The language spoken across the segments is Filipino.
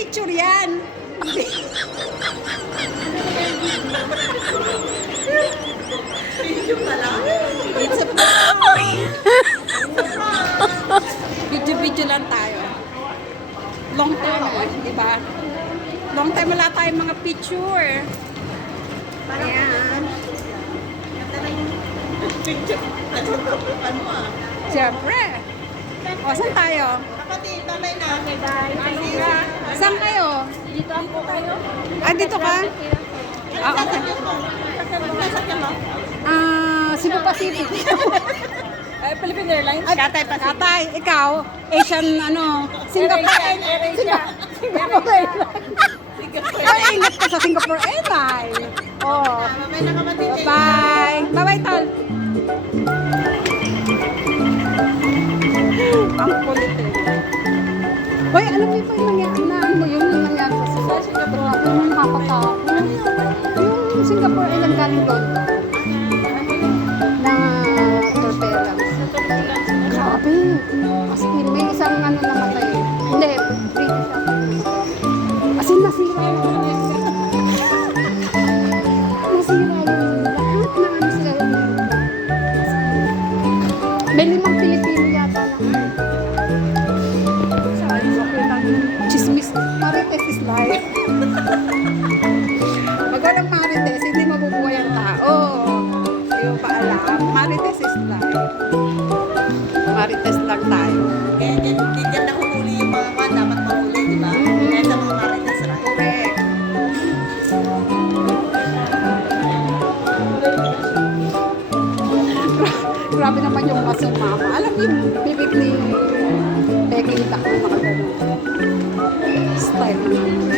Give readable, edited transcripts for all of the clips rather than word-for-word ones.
picture yan. It's a video lang tayo. Long time, di ba? Long time wala tayong mga picture. Ayan. Siyempre. O, saan tayo? Kapatid, mamay na. Okay, bye. Saan kayo? Dito ako kayo. Ah, dito ka? Ah, okay. Cebu Pacific. Philippine Airlines. Katay, Katay, ikaw, Asian, Singapore. Singapore Airlines. Ay, ingat ka sa Singapore Airlines. Oh. Mamay na kapatid. Bye. Bye-bye, tol. Ang kulit eh. Hoy, alam mo yung nangyari na, yung nangyari sa Singapore. Yung nakakatakot. Yung Singapore Airlines galing London. Na surveillance. Grabe. As in, may isang namatay. Hindi, British ako. As in, nasira yung lahat na sila yung may 5 Pilipino yata na. Chismis. Marites is life. Pag walang Marites, hindi mabubuhay ang tao. Hindi mo pa alam. Marites is life. Marites lang tayo. Kaya hindi dyan nahuli yung mga ka, dapat mahuli, di ba? Kaya sa mga marites lang. Correct. Grabe naman yung bus ng mama. Alam mo yung bibig ni Becky Duck na nakagano. Style naman.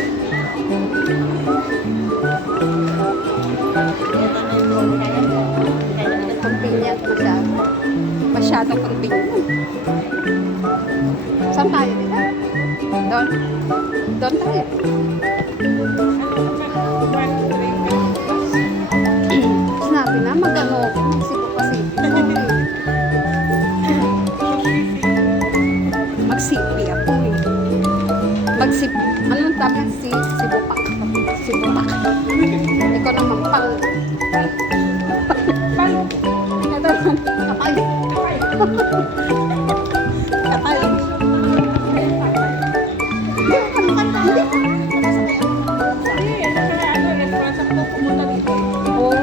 Convenient masyado. Masyadong convenient. Saan tayo dito? Doon? Doon tayo. Sinabi na, mag-ano ako. Cebu Pacific. Mag-sipi ako eh. Mag-sipi. Anong tama yan? Sibupak. Sibupak. Ikaw naman pang. Pang. Ito naman. Kapag. Kapag. Hindi ko kanta. Hindi. Oh.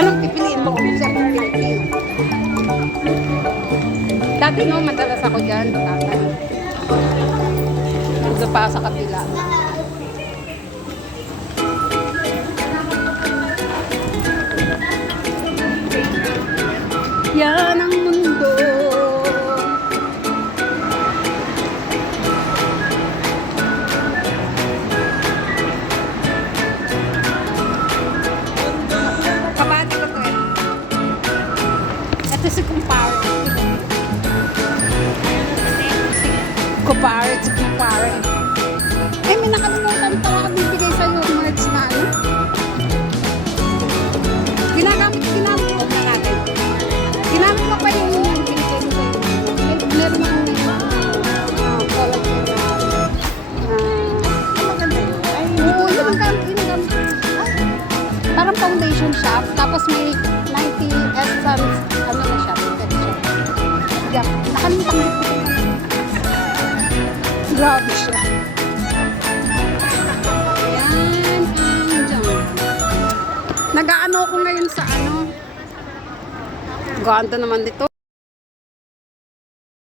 Anong pipiliin mo? Siyempre, Pilipino. Dati no, madalas ako dyan. Tatay. Nandito pa sa kabila. Yan ang mundo. Kabati ko to eh. Ito si Kumpare. Kumpare. Ay, may nakalimutan pala bibigay sa'yo yung merch na ano. Ginamit mo na natin. Ginamit mo pa yung binigay mo sa'yo. Meron ng color oo, yun ang gamit. Parang foundation shop. Tapos may 90 essence, ano na siya. Yeah, nakalimutan mo ito. Grabe siya. Yan ang jam. Nag-aano ko ngayon sa ano. Ganda naman dito.